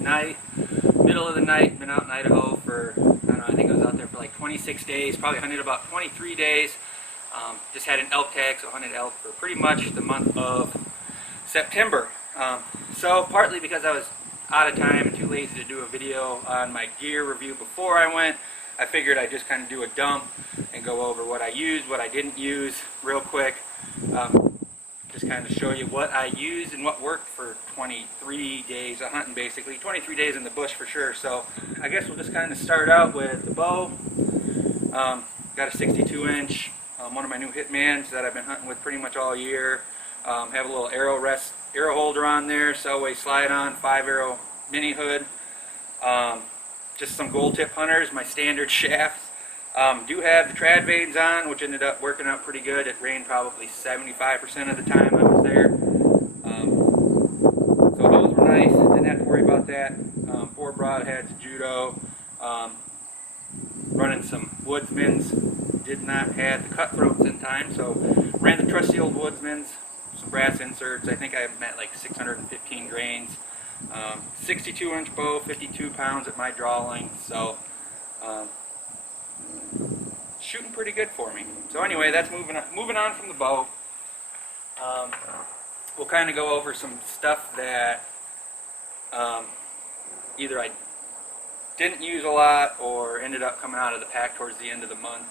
night, middle of the night. Been out in Idaho for, I don't know, I think I was out there for like 26 days, probably hunted about 23 days. Just had an elk tag, so hunted elk for pretty much the month of September. So partly because I was out of time and too lazy to do a video on my gear review before I went, I figured I'd just kind of do a dump and go over what I used, what I didn't use real quick. Just kind of show you what I used and what worked for 23 days of hunting, basically. 23 days in the bush for sure. So I guess we'll just kind of start out with the bow. Got a 62 inch, one of my new Hitmans that I've been hunting with pretty much all year. Have a little arrow holder on there, Selway slide-on 5-arrow mini hood. Just some gold tip hunters, my standard shafts. Do have the trad vanes on, which ended up working out pretty good. It rained probably 75% of the time I was there. So those were nice. Didn't have to worry about that. 4 broadheads, judo. Running some Woodsmans. Did not have the cutthroats in time, so ran the trusty old Woodsmans. Some brass inserts. I think I'm at like 615 grains. 62 inch bow, 52 pounds at my draw length, so shooting pretty good for me. So anyway, that's moving on from the bow. We'll kind of go over some stuff that either I didn't use a lot or ended up coming out of the pack towards the end of the month.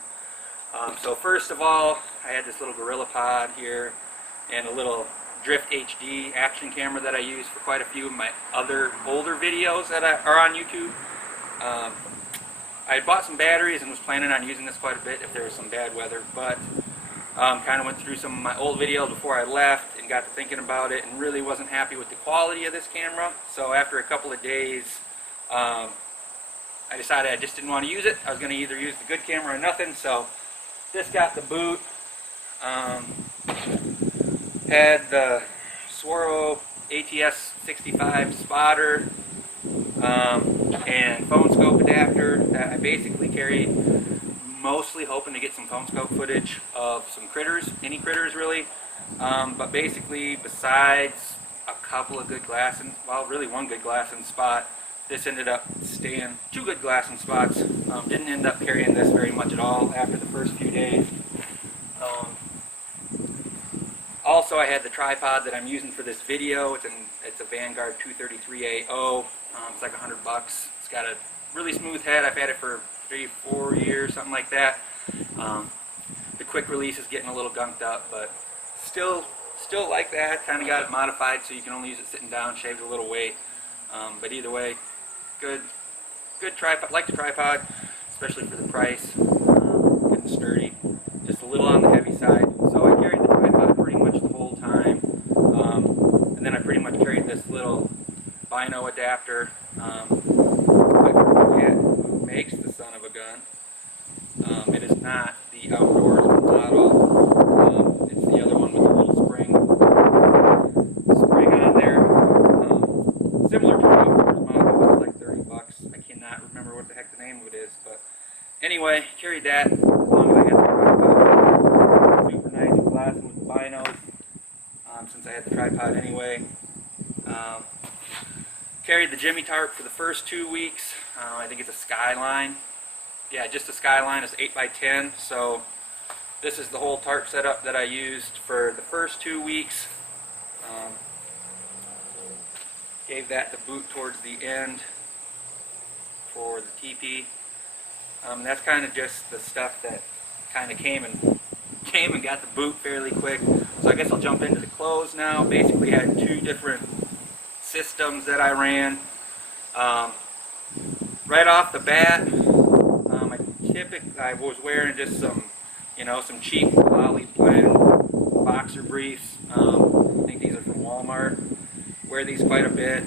So first of all, I had this little Gorilla Pod here and a little Drift HD action camera that I use for quite a few of my other older videos that are on YouTube. I bought some batteries and was planning on using this quite a bit if there was some bad weather, but kind of went through some of my old videos before I left and got to thinking about it and really wasn't happy with the quality of this camera. So after a couple of days, I decided I just didn't want to use it. I was going to either use the good camera or nothing, so this got the boot. Had the Swaro ATS 65 spotter and phone scope adapter that I basically carried, mostly hoping to get some phone scope footage of some critters, any critters really. But basically, besides a couple of good glassing, well, really one good glassing spot, this ended up staying 2 good glassing spots. Didn't end up carrying this very much at all after the first few days. Also, I had the tripod that I'm using for this video. It's a Vanguard 233AO. It's like $100. It's got a really smooth head. I've had it for 3-4 years, something like that. The quick release is getting a little gunked up, but still like that. Kind of got it modified so you can only use it sitting down. Shaved a little weight, but either way, good tripod. Like the tripod, especially for the price. Good and sturdy. Just a little on the heavy side. So I carried the tripod pretty much the whole time, and then I pretty much carried this little bino adapter. I forget who makes the son of a gun. It is not the Outdoorsman model. It's the other one with the little spring on there. Similar to an Outdoors model, but it's like $30. I cannot remember what the heck the name of it is, but anyway, carried that as long as I had the tripod. Super nice with glassing with the binos, since I had the tripod anyway. Carried the Jimmy tarp for the first 2 weeks. I think it's a Skyline. Yeah, just a Skyline. It's 8x10. So this is the whole tarp setup that I used for the first 2 weeks. Gave that the boot towards the end for the teepee. That's kind of just the stuff that kind of came and got the boot fairly quick. So I guess I'll jump into the clothes now. Basically had 2 different systems that I ran. Right off the bat, I was wearing just some cheap poly blend boxer briefs. I think these are from Walmart. Wear these quite a bit.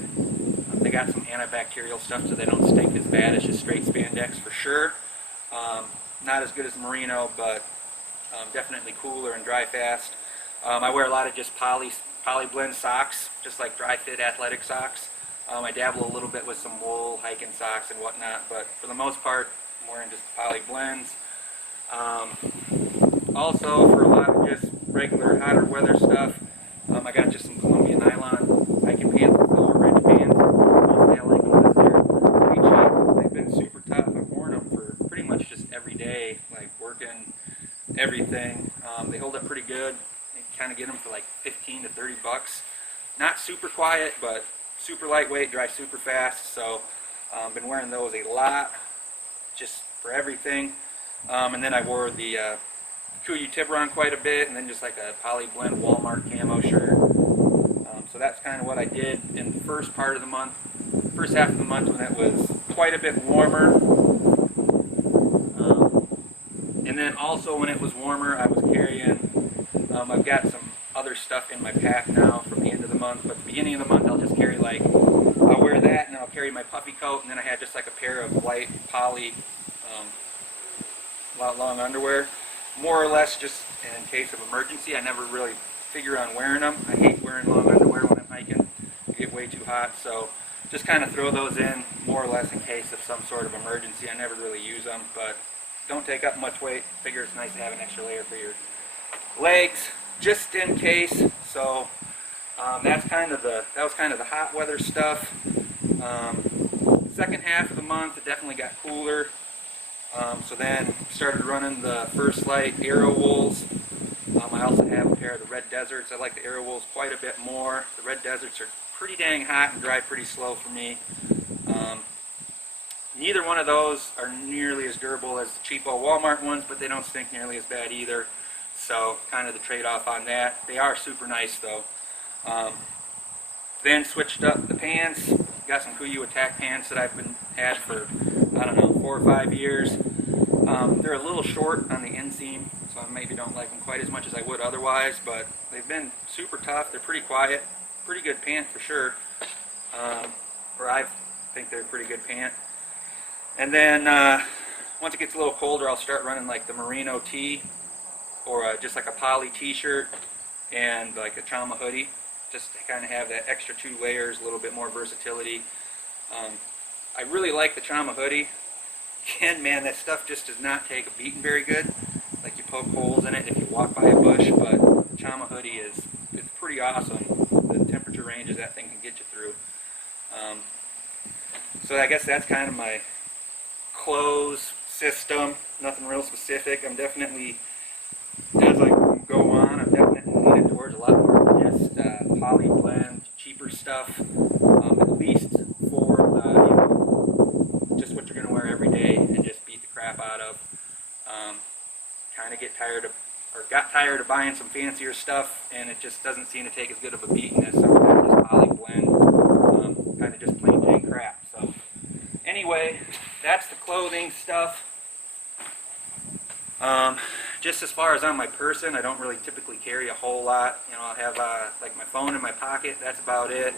They got some antibacterial stuff so they don't stink as bad. It's just straight spandex for sure. Not as good as merino, but definitely cooler and dry fast. I wear a lot of just poly blend socks, just like dry fit athletic socks. I dabble a little bit with some wool hiking socks and whatnot, but for the most part, I'm wearing just poly blends. Also, for a lot of just regular hotter weather stuff, I got just some Columbia nylon hiking pants, lower ridge pants. Mostly I like them kind of get them for like 15 to 30 bucks. Not super quiet, but super lightweight, dry super fast. So been wearing those a lot, just for everything. And then I wore the Kuiu Tiburon quite a bit, and then just like a poly blend Walmart camo shirt. So that's kind of what I did in the first part of the month, first half of the month, when it was quite a bit warmer. And then also when it was warmer, I was carrying, I've got some other stuff in my pack now from the end of the month, but at the beginning of the month I'll just carry like, I'll wear that, and then I'll carry my puffy coat, and then I had just like a pair of light poly long underwear, more or less just in case of emergency. I never really figure on wearing them. I hate wearing long underwear when I'm hiking. I get way too hot, so just kind of throw those in more or less in case of some sort of emergency. I never really use them, but don't take up much weight. Figure it's nice to have an extra layer for your legs, just in case. So that was kind of the hot weather stuff. Second half of the month, it definitely got cooler. So then started running the First Light Aero Wools. I also have a pair of the Red Deserts. I like the Aero Wools quite a bit more. The Red Deserts are pretty dang hot and dry pretty slow for me. Neither one of those are nearly as durable as the cheapo Walmart ones, but they don't stink nearly as bad either. So kind of the trade-off on that. They are super nice though. Then switched up the pants. Got some Kuiu Attack pants that I've had for, I don't know, 4 or 5 years. They're a little short on the inseam, so I maybe don't like them quite as much as I would otherwise, but they've been super tough. They're pretty quiet. Pretty good pant for sure. Or I think they're a pretty good pant. And then once it gets a little colder, I'll start running like the merino tee, or just like a poly t-shirt and like a Chama hoodie, just to kind of have that extra 2 layers, a little bit more versatility. I really like the Chama hoodie. Again, man, that stuff just does not take a beating very good. Like, you poke holes in it if you walk by a bush, but the Chama hoodie it's pretty awesome. The temperature ranges that thing can get you through. So I guess that's kind of my clothes system. Nothing real specific. I'm definitely, as I go on, I'm definitely leaning towards a lot more just poly blend, cheaper stuff, at least for just what you're going to wear every day and just beat the crap out of. Kind of got tired of buying some fancier stuff, and it just doesn't seem to take as good of a beating as some of that just poly blend, kind of just plain Jane crap. So anyway, that's the clothing stuff. Just as far as on my person, I don't really typically carry a whole lot. You know, I'll have like my phone in my pocket. That's about it.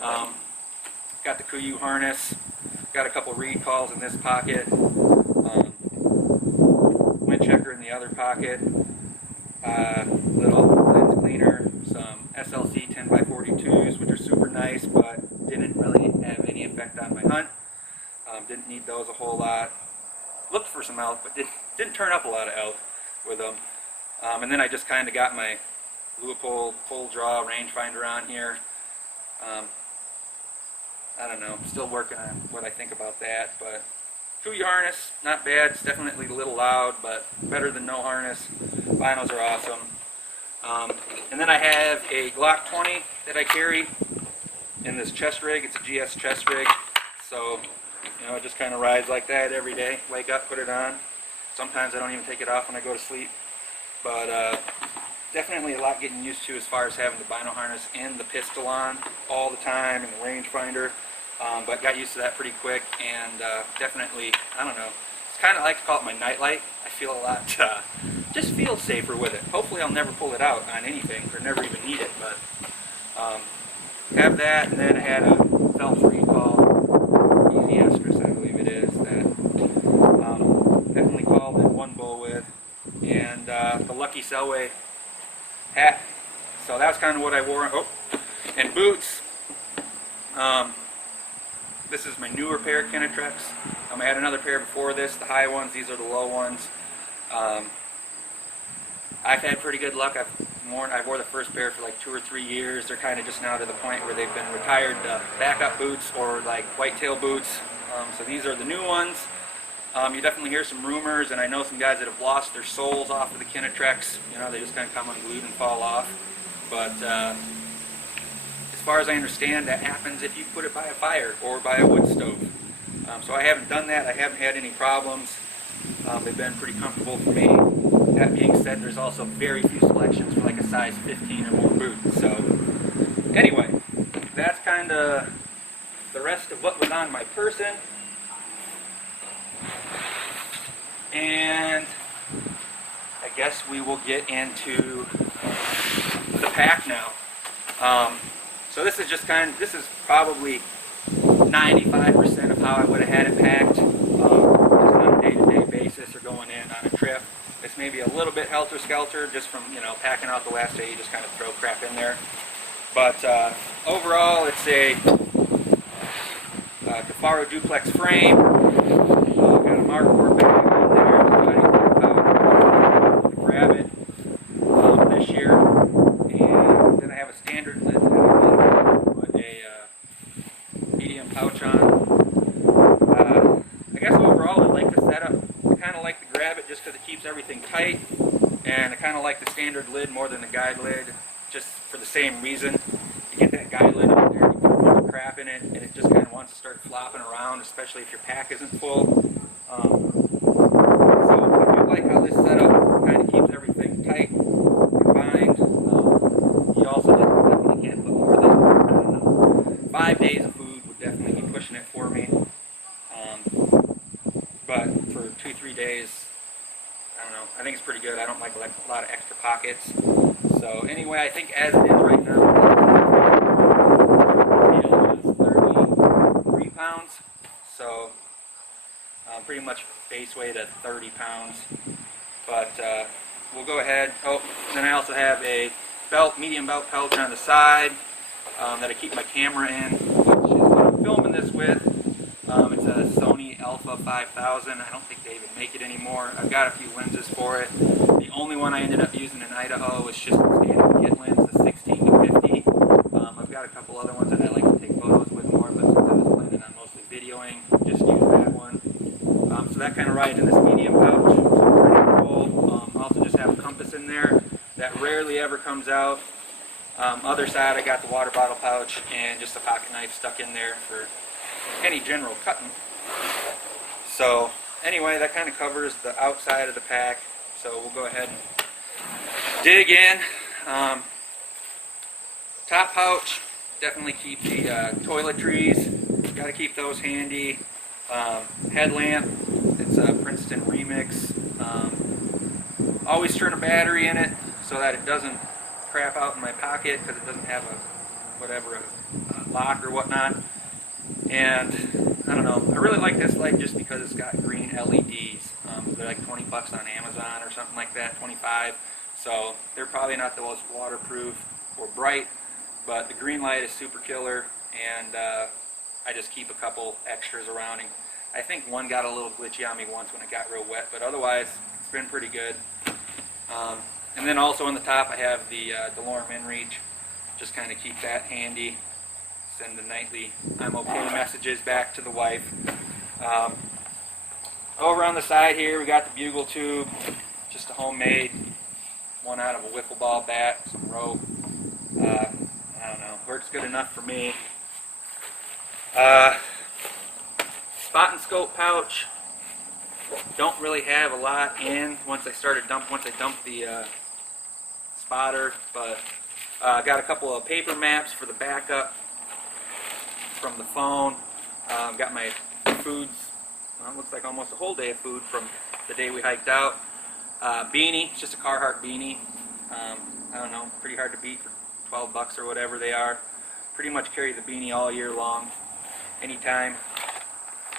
Got the Kuiu harness. Got a couple reed calls in this pocket. Wind checker in the other pocket. Little lens cleaner. Some SLC 10x42s, which are super nice, but didn't really have any effect on my hunt. Didn't need those a whole lot. Looked for some elk, but didn't turn up a lot of elk with them. And then I just kind of got my Leupold full draw rangefinder on here. I don't know, I'm still working on what I think about that, but Kuiu harness, not bad. It's definitely a little loud, but better than no harness. Binos are awesome. And then I have a Glock 20 that I carry in this chest rig. It's a GS chest rig, so you know, it just kind of rides like that every day. Wake up, put it on. Sometimes I don't even take it off when I go to sleep. But definitely a lot getting used to as far as having the bino harness and the pistol on all the time, and the rangefinder. But got used to that pretty quick, and definitely, I don't know, it's kind of like to call it my nightlight. I feel a lot, just feel safer with it. Hopefully I'll never pull it out on anything, or never even need it, but have that. And then I had a Phelps recall, Easy Estrus, I believe it is, that definitely called in one bull with, and the Lucky Selway hat. So that's kind of what I wore. Oh, and boots. This is my newer pair of Kenetrex. I had another pair before this, the high ones. These are the low ones. I've had pretty good luck. I wore the first pair for like 2 or 3 years. They're kind of just now to the point where they've been retired backup boots, or like whitetail boots. So these are the new ones. You definitely hear some rumors, and I know some guys that have lost their soles off of the Kinetrex. You know, they just kind of come unglued and fall off. But as far as I understand, that happens if you put it by a fire or by a wood stove. So I haven't done that. I haven't had any problems. They've been pretty comfortable for me. That being said, there's also very few selections for like a size 15 or more boot. So anyway, that's kind of the rest of what was on my person. And I guess we will get into the pack now. So this is just this is probably 95% of how I would have had it packed, just on a day-to-day basis or going in on a trip. It's maybe a little bit helter-skelter just from, you know, packing out the last day. You just kind of throw crap in there. But overall, it's a Kafaro duplex frame. Got a Markboard bag on there, so I need to grab it this year. And then I have a standard lid that I put a medium pouch on. I guess overall I like the setup. I kind of like to grab it just because it keeps everything tight. And I kind of like the standard lid more than the guide lid, just for the same reason. You get that guide lid on there, you put a bunch of crap in it, and it just kind of wants to start flopping around, especially if your pack isn't full. So I do like how this setup kind of keeps everything tight, confined. You also just definitely can't put more than, I don't know, 5 days of food would definitely be pushing it for me. But for 2-3 days, I don't know, I think it's pretty good. I don't like a lot of extra pockets. So anyway, I think as it is right now, it is 33 pounds. So pretty much base weight at 30 pounds. But we'll go ahead. Oh, and then I also have a belt, medium belt pouch on the side that I keep my camera in, which is what I'm filming this with. It's a Sony Alpha 5000. I don't think they even make it anymore. I've got a few lenses for it. The only one I ended up using in Idaho was just the standard kit lens, the 16 to 50. I've got a couple other ones that I like to take photos with more, but since I was planning on mostly videoing, just use that one. So that kind of rides in this medium pouch, so pretty cool. Also just have a compass in there that rarely ever comes out. Other side, I got the water bottle pouch and just a pocket knife stuck in there for any general cutting. So anyway, that kind of covers the outside of the pack. So we'll go ahead and dig in. Top pouch, definitely keep the toiletries. Got to keep those handy. Headlamp, it's a Princeton Remix. Always turn a battery in it so that it doesn't crap out in my pocket because it doesn't have a lock or whatnot. And I don't know, I really like this light just because it's got green LEDs. They're like 20 bucks on Amazon or something like that, 25. So they're probably not the most waterproof or bright, but the green light is super killer, and I just keep a couple extras around. And I think one got a little glitchy on me once when it got real wet, but otherwise it's been pretty good. And then also on the top I have the DeLorme InReach, just kind of keep that handy. Send the nightly I'm okay messages back to the wife. Over on the side here we got the bugle tube, just a homemade one out of a wiffle ball bat, some rope. I don't know, works good enough for me. Spot and scope pouch. Don't really have a lot in once I dumped the spotter, but got a couple of paper maps for the backup from the phone. Got my foods, looks like almost a whole day of food from the day we hiked out. Beanie, it's just a Carhartt beanie. I don't know, pretty hard to beat for 12 bucks or whatever they are. Pretty much carry the beanie all year long, anytime.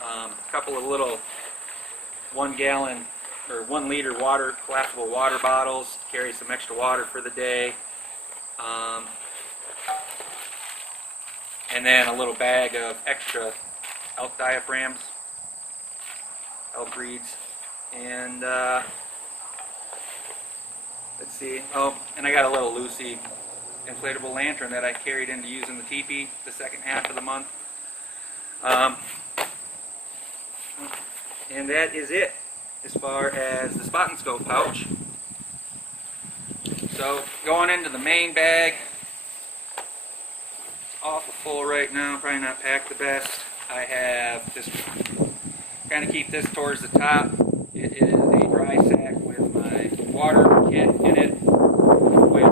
A couple of little 1 gallon or 1 liter water, collapsible water bottles to carry some extra water for the day. And then a little bag of extra elk diaphragms, elk reeds, and let's see, oh, and I got a little Lucy inflatable lantern that I carried into using the teepee the second half of the month. And that is it as far as the spot and scope pouch. So going into the main bag, it's awful full right now, probably not packed the best. I have just kind of keep this towards the top. It is a dry sack with my water kit in it, which is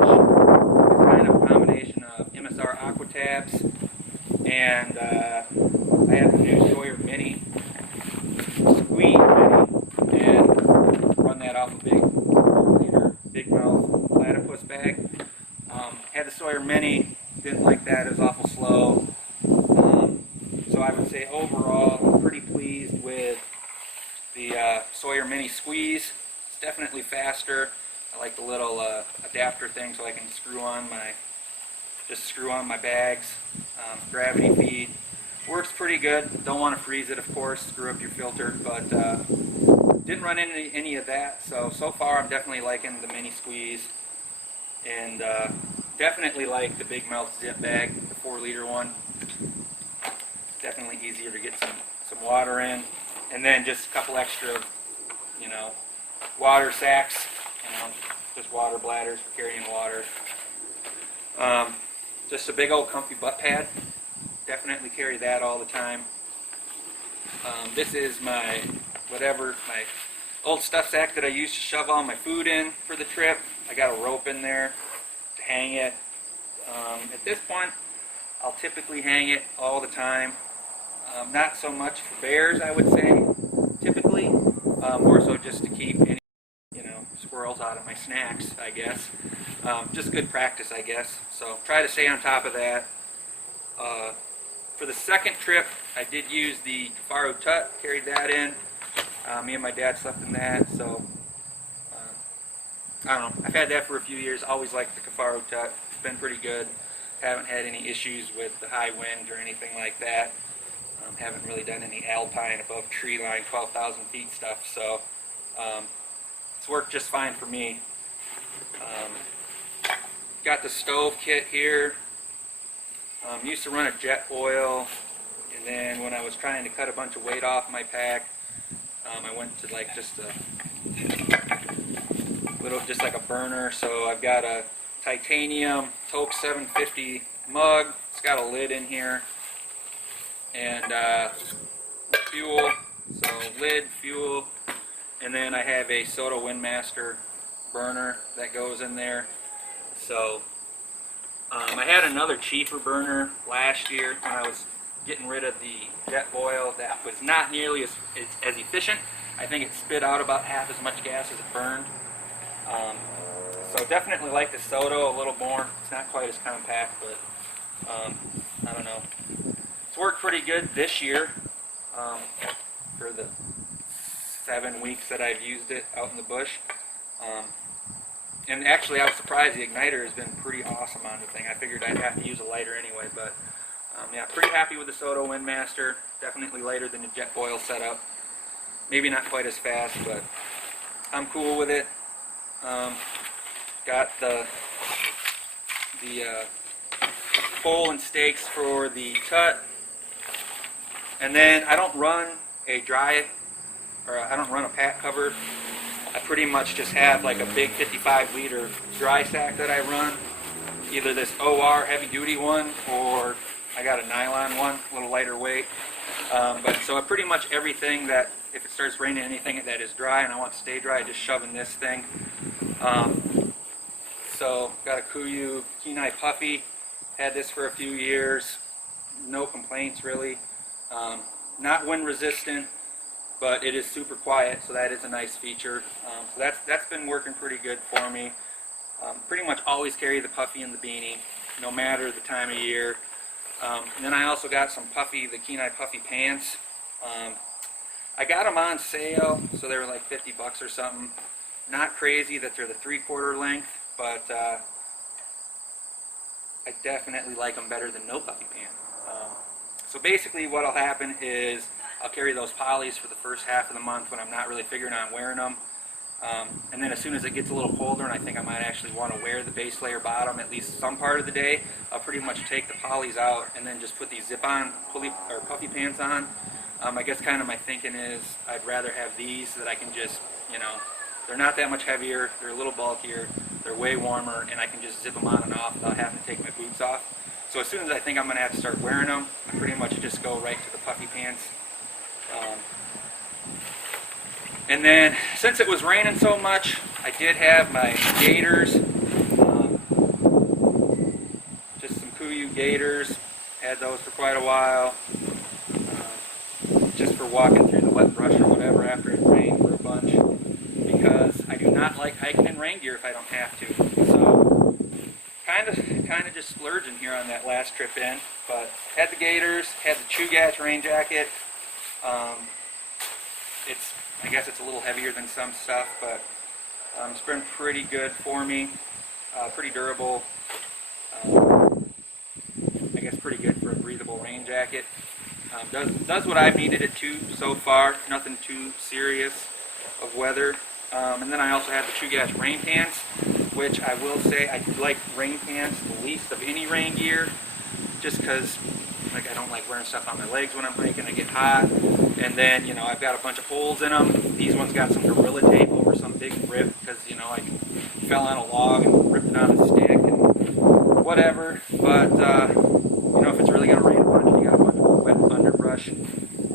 kind of a combination of MSR Aqua Tabs, and I have the new Sawyer Mini Squeeze Mini, and run that off a big 4-liter big mouth platypus bag. Had the Sawyer Mini, didn't like that, it was awful slow. So I would say overall, I'm pretty pleased with the Sawyer Mini Squeeze. It's definitely faster. I like the little adapter thing so I can screw on my bags. Gravity feed works pretty good. Don't want to freeze it, of course, screw up your filter, but didn't run into any of that. So far I'm definitely liking the Mini Squeeze, and definitely like the big mouth zip bag, the 4-liter one. Definitely easier to get some water in, and then just a couple extra, water sacks, just water bladders for carrying water. Just a big old comfy butt pad. Definitely carry that all the time. This is my old stuff sack that I used to shove all my food in for the trip. I got a rope in there to hang it. At this point, I'll typically hang it all the time. Not so much for bears, I would say, typically. More so just to keep any, squirrels out of my snacks, I guess. Just good practice, I guess. So try to stay on top of that. For the second trip, I did use the Kafaro Tut, carried that in. Me and my dad slept in that, so I don't know. I've had that for a few years. Always liked the Kafaro Tut. It's been pretty good. Haven't had any issues with the high wind or anything like that. Haven't really done any alpine above tree line, 12,000 feet stuff, so it's worked just fine for me. Got the stove kit here. Used to run a jet boil, and then when I was trying to cut a bunch of weight off my pack, I went to just like a burner. So I've got a titanium Toke 750 mug. It's got a lid in here, and fuel. So lid, fuel, and then I have a Soto Windmaster burner that goes in there. So I had another cheaper burner last year when I was getting rid of the jet boil that was not nearly as efficient. I think it spit out about half as much gas as it burned. So definitely like the Soto a little more. It's not quite as compact, but I don't know. It's worked pretty good this year for the 7 weeks that I've used it out in the bush. And actually, I was surprised. The igniter has been pretty awesome on the thing. I figured I'd have to use a lighter anyway, but yeah, pretty happy with the Soto Windmaster. Definitely lighter than the jet boil setup. Maybe not quite as fast, but I'm cool with it. Got the pole and stakes for the Tut, and then I don't run a pack cover. I pretty much just have like a big 55-liter dry sack that I run. Either this OR heavy-duty one, or I got a nylon one, a little lighter weight. But so pretty much everything that, if it starts raining, anything that is dry and I want to stay dry, I just shove in this thing. So got a Kuiu Kenai Puffy. Had this for a few years. No complaints really. Not wind resistant, but it is super quiet, so that is a nice feature. So that's been working pretty good for me. Pretty much always carry the Puffy and the beanie, no matter the time of year. And then I also got the Kenai Puffy pants. I got them on sale, so they were like $50 or something. Not crazy that they're the 3/4 length, but I definitely like them better than no puffy pant. So basically what'll happen is I'll carry those polys for the first half of the month when I'm not really figuring on wearing them. And then as soon as it gets a little colder and I think I might actually want to wear the base layer bottom at least some part of the day, I'll pretty much take the polys out and then just put these zip-on puffy pants on. I guess kind of my thinking is I'd rather have these that I can just, you know, they're not that much heavier, they're a little bulkier, they're way warmer, and I can just zip them on and off without having to take my boots off. So as soon as I think I'm going to have to start wearing them, I pretty much just go right to the puffy pants. And then, since it was raining so much, I did have my gaiters, just some Kuiu gaiters. Had those for quite a while, just for walking through the wet brush or whatever after it rained for a bunch, because I do not like hiking in rain gear if I don't have to. So, kind of just splurging here on that last trip in, but had the gaiters, had the Chugach rain jacket. I guess it's a little heavier than some stuff, but it's been pretty good for me. Pretty durable. I guess pretty good for a breathable rain jacket. Does what I've needed it to so far. Nothing too serious of weather. And then I also have the Chugach rain pants, which I will say I like rain pants the least of any rain gear, just because like I don't like wearing stuff on my legs when I'm hiking. I get hot, and then you know I've got a bunch of holes in them. These ones got some Gorilla Tape over some big rip because you know I fell on a log and ripped it on a stick and whatever. But you know if it's really gonna rain a bunch and you got a bunch of wet underbrush,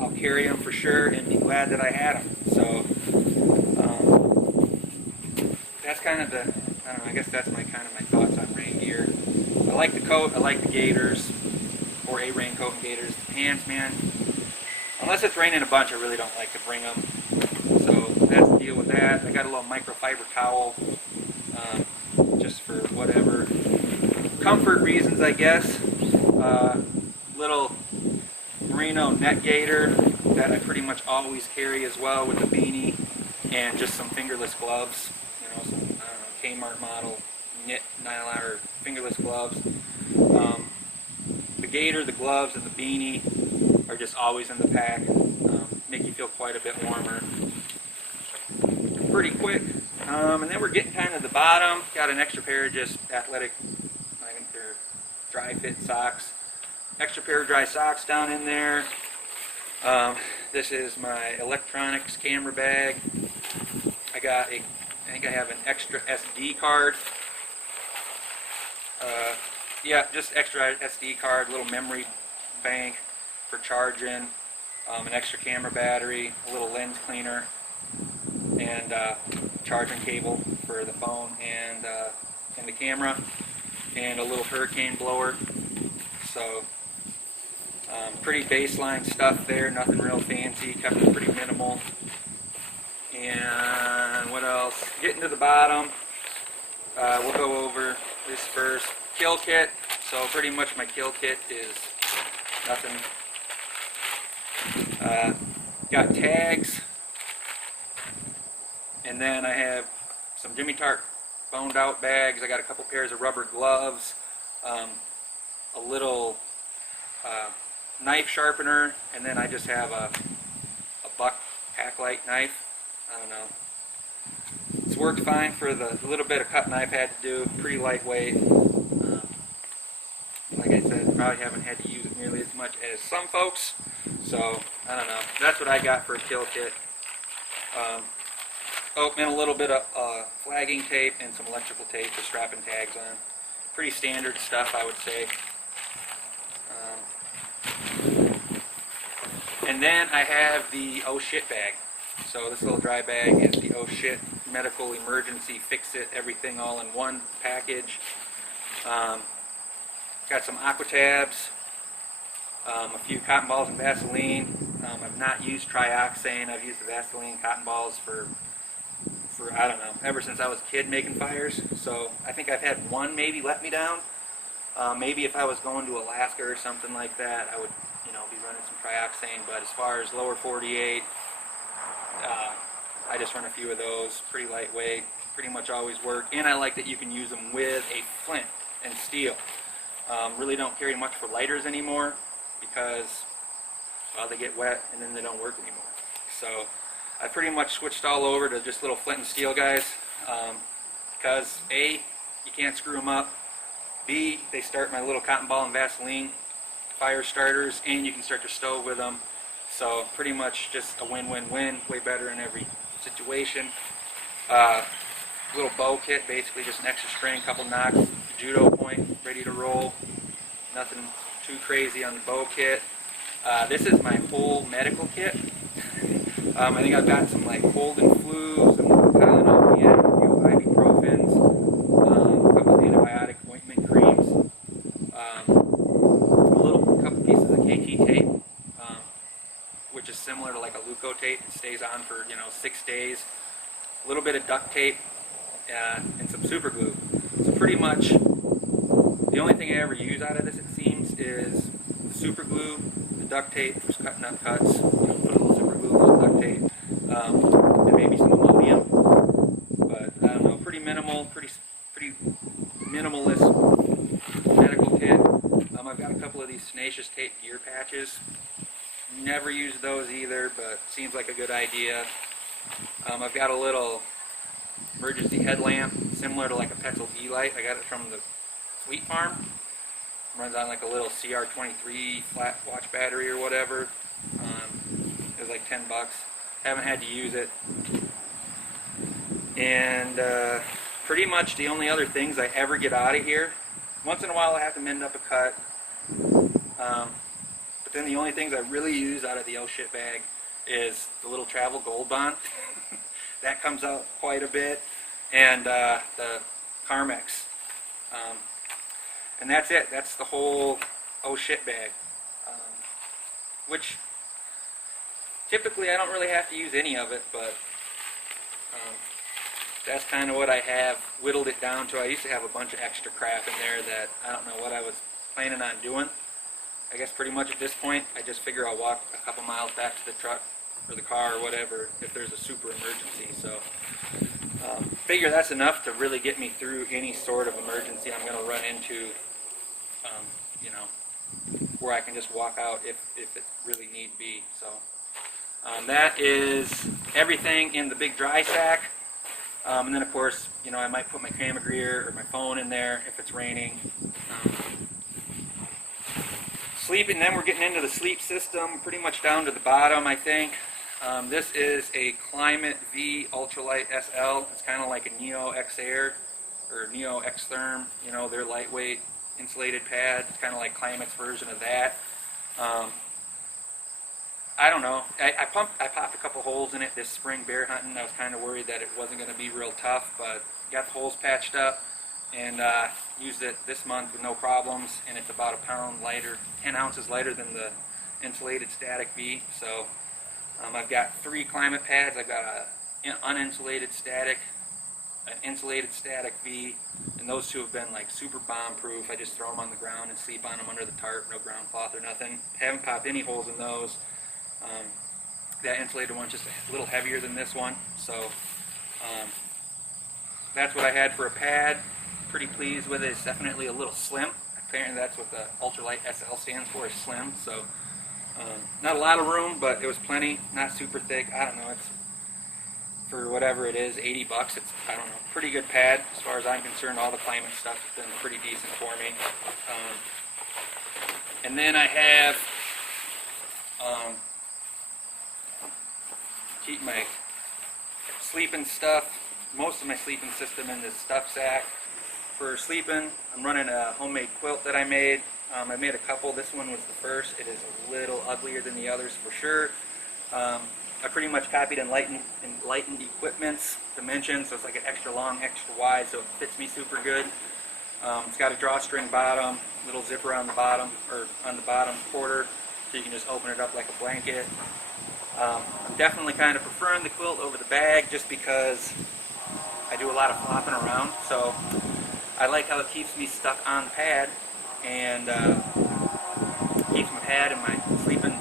I'll carry them for sure and be glad that I had them. So that's kind of the I don't know. I guess that's my thoughts on rain gear. I like the coat. I like the gaiters. Or a raincoat and gaiters. The pants, man, unless it's raining a bunch, I really don't like to bring them. So that's the deal with that. I got a little microfiber towel, just for whatever comfort reasons, I guess. Little merino net gaiter that I pretty much always carry as well with the beanie, and just some fingerless gloves. You know, some I don't know Kmart model knit nylon or fingerless gloves. The gaiter, the gloves, and the beanie are just always in the pack. Make you feel quite a bit warmer pretty quick. And then we're getting kind of the bottom. Got an extra pair of just athletic, I think they're dry fit socks. Extra pair of dry socks down in there. This is my electronics camera bag. I think I have an extra SD card. Yeah, just extra SD card, little memory bank for charging, an extra camera battery, a little lens cleaner, and charging cable for the phone and the camera, and a little hurricane blower. So pretty baseline stuff there, nothing real fancy, kept it pretty minimal. And what else? Getting to the bottom, we'll go over this first. Kill kit. So pretty much my kill kit is nothing. Got tags, and then I have some Jimmy Tark boned out bags. I got a couple pairs of rubber gloves, a little knife sharpener, and then I just have a buck pack light knife. I don't know. It's worked fine for the little bit of cutting I've had to do. Pretty lightweight. Like I said, probably haven't had to use it nearly as much as some folks. So, I don't know. That's what I got for a kill kit. Oh, and a little bit of flagging tape and some electrical tape for strapping tags on. Pretty standard stuff, I would say. And then I have the oh shit bag. So this little dry bag is the oh shit medical emergency fix it everything all in one package. Got some aqua tabs, a few cotton balls and Vaseline. I've not used trioxane. I've used the Vaseline cotton balls for I don't know, ever since I was a kid making fires. So I think I've had one maybe let me down. Maybe if I was going to Alaska or something like that, I would, you know, be running some trioxane. But as far as lower 48, I just run a few of those. Pretty lightweight, pretty much always work. And I like that you can use them with a flint and steel. Really don't carry much for lighters anymore because, well, they get wet and then they don't work anymore. So I pretty much switched all over to just little flint and steel guys because A, you can't screw them up. B, they start my little cotton ball and Vaseline fire starters, and you can start your stove with them. So pretty much just a win-win-win, way better in every situation. Little bow kit, basically just an extra string, couple knocks, judo point, ready to roll. Nothing too crazy on the bow kit. This is my whole medical kit. I think I've got some like cold and flu, some Tylenol, a few ibuprofens, a couple of antibiotic ointment creams, a couple pieces of KT tape, which is similar to like a Leuko tape. It stays on for 6 days. A little bit of duct tape and some super glue. So pretty much the only thing I ever use out of this, it seems, is the super glue, the duct tape for cutting up cuts. Put a little super glue, a little duct tape, and maybe some ammonium. But I don't know, pretty minimal, pretty minimalist medical kit. I've got a couple of these tenacious tape gear patches. Never used those either, but seems like a good idea. I've got a little emergency headlamp, similar to like a Petzl E-light. I got it from the Fleet Farm. Runs on like a little CR23 flat watch battery or whatever. It was like $10. Haven't had to use it. And pretty much the only other things I ever get out of here, once in a while I have to mend up a cut. But then the only things I really use out of the oh shit bag is the little travel gold bond. That comes out quite a bit. And the Carmex. And that's it. That's the whole oh shit bag. Which typically I don't really have to use any of it, but that's kind of what I have whittled it down to. I used to have a bunch of extra crap in there that I don't know what I was planning on doing. I guess pretty much at this point I just figure I'll walk a couple miles back to the truck or the car or whatever if there's a super emergency. So figure that's enough to really get me through any sort of emergency I'm going to run into, where I can just walk out if it really need be. So that is everything in the big dry sack. And then of course, I might put my camera gear or my phone in there if it's raining. Sleeping, then we're getting into the sleep system, pretty much down to the bottom, I think. This is a Climate V Ultralight SL. It's kind of like a Neo X Air or Neo X Therm, their lightweight insulated pad. It's kind of like Climate's version of that. I don't know. I popped a couple holes in it this spring bear hunting. I was kind of worried that it wasn't going to be real tough, but got the holes patched up and used it this month with no problems. And it's about a pound lighter, 10 ounces lighter than the insulated static V. So I've got 3 Climate pads. I've got an uninsulated static, an insulated static V, and those two have been like super bomb proof. I just throw them on the ground and sleep on them under the tarp, no ground cloth or nothing. Haven't popped any holes in those. That insulated one's just a little heavier than this one, so that's what I had for a pad. Pretty pleased with it. It's definitely a little slim. Apparently that's what the Ultralight SL stands for, is slim. So not a lot of room, but it was plenty. Not super thick. I don't know. It's for whatever it is, $80. It's, I don't know, pretty good pad as far as I'm concerned. All the Climate stuff has been pretty decent for me. And then I have keep my sleeping stuff, most of my sleeping system in this stuff sack. For sleeping, I'm running a homemade quilt that I made. I made a couple. This one was the first. It is a little uglier than the others for sure. I pretty much copied Enlightened Equipment's dimensions, so it's like an extra long, extra wide, so it fits me super good. It's got a drawstring bottom, little zipper on the bottom, or on the bottom quarter, so you can just open it up like a blanket. I'm definitely kind of preferring the quilt over the bag just because I do a lot of flopping around, so I like how it keeps me stuck on the pad and keeps my pad and my sleeping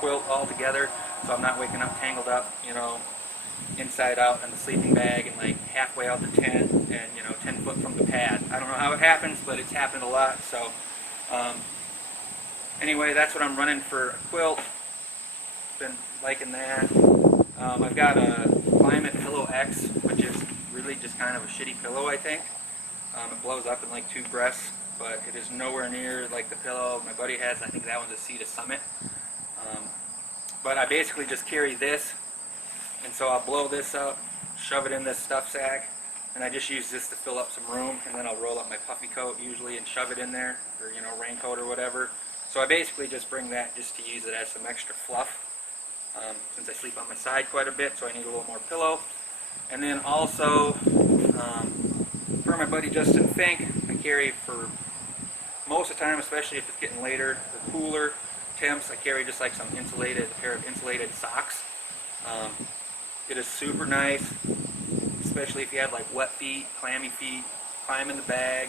quilt all together, so I'm not waking up tangled up, inside out in the sleeping bag and like halfway out the tent and 10 foot from the pad. I don't know how it happens, but it's happened a lot. So anyway, that's what I'm running for a quilt. Been liking that. I've got a Climate Pillow X, which is really just kind of a shitty pillow, I think. It blows up in like 2 breaths, but it is nowhere near like the pillow my buddy has. I think that one's a Sea to Summit. But I basically just carry this, and so I'll blow this up, shove it in this stuff sack, and I just use this to fill up some room, and then I'll roll up my puffy coat usually and shove it in there, or raincoat or whatever. So I basically just bring that just to use it as some extra fluff, since I sleep on my side quite a bit, so I need a little more pillow. And then also, for my buddy Justin Fink, I carry for most of the time, especially if it's getting later, the cooler temps, I carry just like some pair of insulated socks. It is super nice, especially if you have like wet feet, clammy feet, climb in the bag.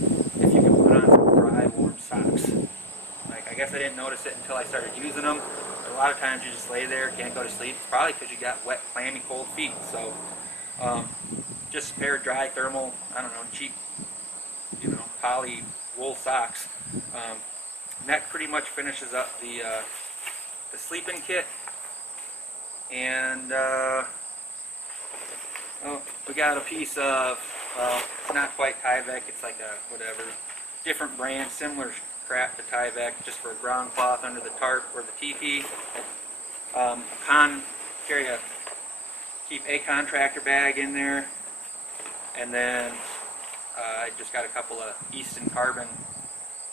If you can put on some dry, warm socks. Like, I guess I didn't notice it until I started using them. But a lot of times you just lay there, can't go to sleep. It's probably because you got wet, clammy, cold feet. So, just a pair of dry thermal, I don't know, cheap, poly wool socks. And that pretty much finishes up the sleeping kit. And we got a piece of, it's not quite Tyvek, it's like a whatever, different brand, similar crap to Tyvek, just for a ground cloth under the tarp or the teepee. Keep a contractor bag in there, and then I just got a couple of Easton Carbon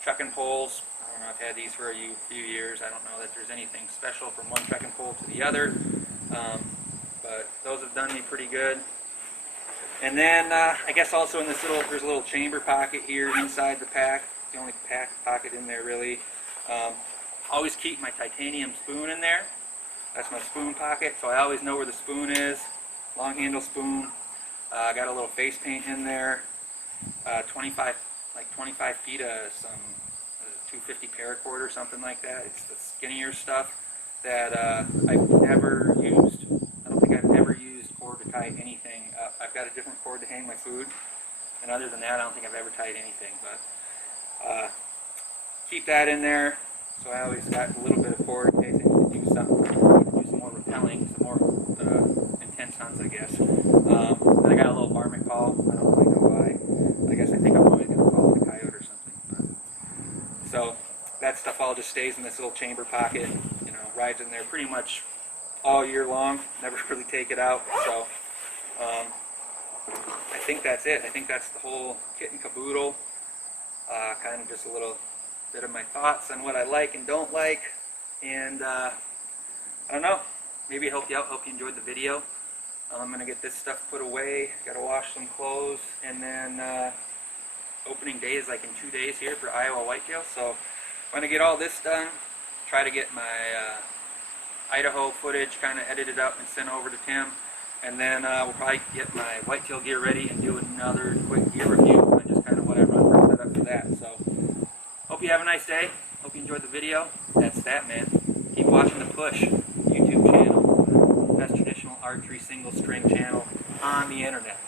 trekking poles. I don't know, I've had these for a few years. I don't know that there's anything special from one trekking pole to the other, but those have done me pretty good. And then I guess also in this there's a little chamber pocket here inside the pack. It's the only pocket in there really. Always keep my titanium spoon in there. That's my spoon pocket, so I always know where the spoon is. Long handle spoon. I got a little face paint in there. 25 feet of some 250 paracord or something like that. It's the skinnier stuff that I've never used. I don't think I've ever used cord to tie anything up. I've got a different cord to hang my food, and other than that I don't think I've ever tied anything, but keep that in there. So I always got a little bit of cord in case I need to do something. I need to do some more rappelling, some more intense hunts, I guess. Then I got a little varmint call. I don't really know why. I guess I think I'm always going to call it a coyote or something. So that stuff all just stays in this little chamber pocket. Rides in there pretty much all year long. Never really take it out. So I think that's it. I think that's the whole kit and caboodle. Kind of just a little bit of my thoughts on what I like and don't like. And I don't know. Maybe it helped you out. Hope you enjoyed the video. I'm going to get this stuff put away. Got to wash some clothes. And then opening day is like in 2 days here for Iowa whitetail. So I'm going to get all this done. Try to get my Idaho footage kind of edited up and sent over to Tim. And then we'll probably get my whitetail gear ready and do another quick gear review and just kind of what I run for setup for that. So hope you have a nice day. Hope you enjoyed the video. That's that, man. Keep watching the Push YouTube channel. Best traditional archery single string channel on the internet.